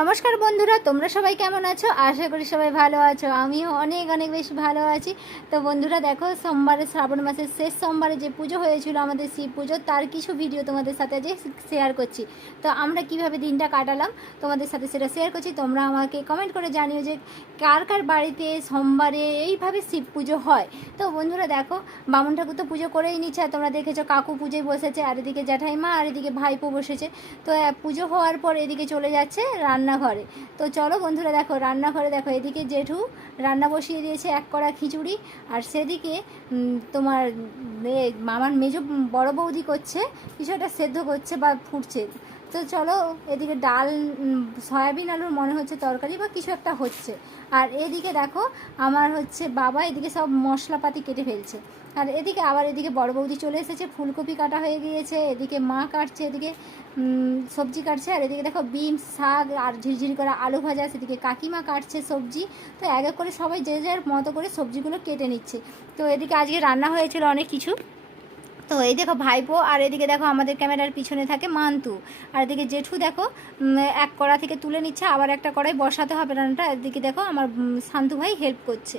নমস্কার বন্ধুরা, তোমরা সবাই কেমন আছো? আশা করি সবাই ভালো আছো। আমিও অনেক অনেক বেশি ভালো আছি। তো বন্ধুরা দেখো, সোমবারে শ্রাবণ মাসের শেষ সোমবারে যে পুজো হয়েছিল আমাদের শিব পুজো, তার কিছু ভিডিও তোমাদের সাথে যে শেয়ার করছি। তো আমরা কিভাবে দিনটা কাটালাম তোমাদের সাথে সেটা শেয়ার করছি। তোমরা আমাকে কমেন্ট করে জানিও যে কার কার বাড়িতে সোমবারে এইভাবে শিব পুজো হয়। তো বন্ধুরা দেখো, বামুন ঠাকুর তো পুজো করেই নিচ্ছে, আর তোমরা দেখেছো কাকু পুজোয় বসেছে, আর এদিকে জ্যাঠাইমা, আর এদিকে ভাইপো বসেছে। তো পুজো হওয়ার পর এদিকে চলে যাচ্ছে রান্নাঘরে। তো চলো বন্ধুরা দেখো, রান্নাঘরে দেখো এদিকে জেঠু রান্না বসিয়ে দিয়েছে এক কড়া খিচুড়ি, আর সেদিকে তোমার মামার মেজো বড় বৌদি করছে কিছু একটা সেদ্ধ করছে বা ফুটছে। তো চলো এদিকে ডাল, সয়াবিন আলুর মনে হচ্ছে তরকারি বা কিছু একটা হচ্ছে। আর এদিকে দেখো আমার হচ্ছে বাবা এদিকে সব মশলাপাতি কেটে ফেলছে। আর এদিকে আবার এদিকে বড় বৌদি চলে এসেছে, ফুলকপি কাটা হয়ে গিয়েছে, এদিকে মা কাটছে, এদিকে সবজি কাটছে। আর এদিকে দেখো বিনস, শাক আর ঝিরঝিরি করা আলু ভাজা, সেদিকে কাকিমা কাটছে সবজি। তো এক এক করে সবাই যে যার মতো করে সবজিগুলো কেটে নিচ্ছে। তো এদিকে আজকে রান্না হয়েছিল অনেক কিছু। তো এই দেখো ভাইপো, আর এদিকে দেখো আমাদের ক্যামেরার পিছনে থাকে মান্তু, আর এদিকে জেঠু দেখো এক কড়া থেকে তুলে নিচ্ছে, আবার একটা কড়াই বসাতে হবে রান্নাটা। এদিকে দেখো আমার শান্তু ভাই হেল্প করছে,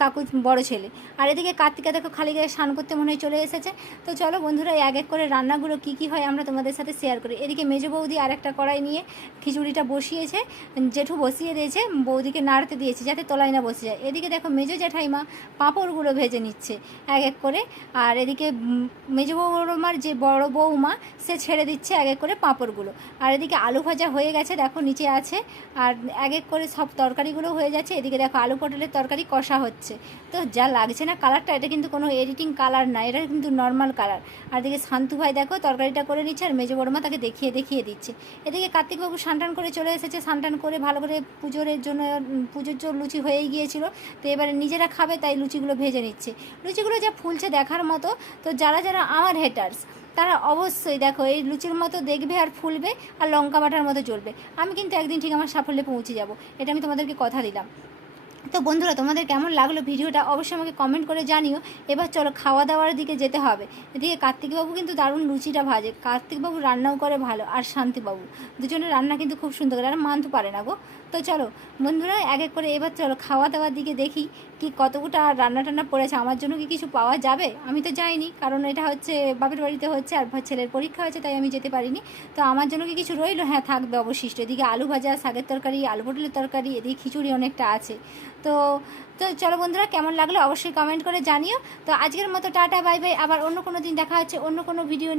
কাকু বড় ছেলে। আর এদিকে কার্তিকা দেখো খালি গায়ে স্নান করতে মনে হয় চলে এসেছে। তো চলো বন্ধুরা এক এক করে রান্নাগুলো কী কী হয় আমরা তোমাদের সাথে শেয়ার করি। এদিকে মেজো বৌদি আর একটা কড়াই নিয়ে খিচুড়িটা বসিয়েছে, জেঠু বসিয়ে দিয়েছে, বৌদিকে নাড়তে দিয়েছে যাতে তলায় না বসে যায়। এদিকে দেখো মেজো জ্যাঠাইমা পাঁপড়গুলো ভেজে নিচ্ছে এক এক করে। আর এদিকে মেজো বৌমার যে বড় বৌমা, সে ছেড়ে দিচ্ছে এক এক করে পাঁপড়গুলো। আর এদিকে আলু ভাজা হয়ে গেছে, দেখো নিচে আছে। আর এক এক করে সব তরকারিগুলো হয়ে যাচ্ছে। এদিকে দেখো আলু পটলের তরকারি কষা হচ্ছে। তো যা লাগছে না কালারটা, এটা কিন্তু কোনো এডিটিং কালার না, এটা কিন্তু নর্মাল কালার। আর এদিকে শান্তু ভাই দেখো তরকারিটা করে নিচ্ছে, আর মেজো বড়মা তাকে দেখিয়ে দেখিয়ে দিচ্ছে। এদিকে কার্তিকবাবু সানটান করে চলে এসেছে, সানটান করে ভালো করে পুজোর জন্য লুচি হয়েই গিয়েছিল। তো এবারে নিজেরা খাবে তাই লুচিগুলো ভেজে নিচ্ছে। লুচিগুলো যা ফুলছে দেখার মতো। তো যারা যারা আমার হেটার্স, তারা অবশ্যই দেখো এই লুচির মতো দেখবে আর ফুলবে আর লঙ্কা বাটার মতো জ্বলবে। আমি কিন্তু একদিন ঠিক আমার সাফল্যে পৌঁছে যাব, এটা আমি তোমাদেরকে কথা দিলাম। তো বন্ধুরা তোমাদের কেমন লাগলো ভিডিওটা অবশ্যই আমাকে কমেন্ট করে জানিও। এবার চলো খাওয়া দাওয়ার দিকে যেতে হবে। এদিকে কার্তিকবাবু কিন্তু দারুণ লুচিটা ভাজে, কার্তিকবাবু রান্নাও করে ভালো, আর শান্তিবাবু দুজনের রান্না কিন্তু খুব সুন্দর করে, আর মানতে পারে না গো। তো চলো বন্ধুরা এক এক করে এবার চলো খাওয়া দাওয়ার দিকে দেখি কি কতটা রান্না টান্না পড়েছে। আমার জন্য কি কিছু পাওয়া যাবে? আমি তো যাইনি, কারণ এটা হচ্ছে বাপের বাড়িতে হচ্ছে, আর ছেলের পরীক্ষা হয়েছে তাই আমি যেতে পারিনি। তো আমার জন্য কি কিছু রইলো? হ্যাঁ থাকবে অবশিষ্ট। এদিকে আলু ভাজা, শাকের তরকারি, আলু পটলের তরকারি, এদিকে খিচুড়ি অনেকটা আছে। তো তো চলো বন্ধুরা কেমন লাগলো অবশ্যই কমেন্ট করে জানিও। তো আজকের মতো টাটা বাই বাই, আবার অন্য কোনো দিন দেখা হচ্ছে অন্য কোনো ভিডিও নিয়ে।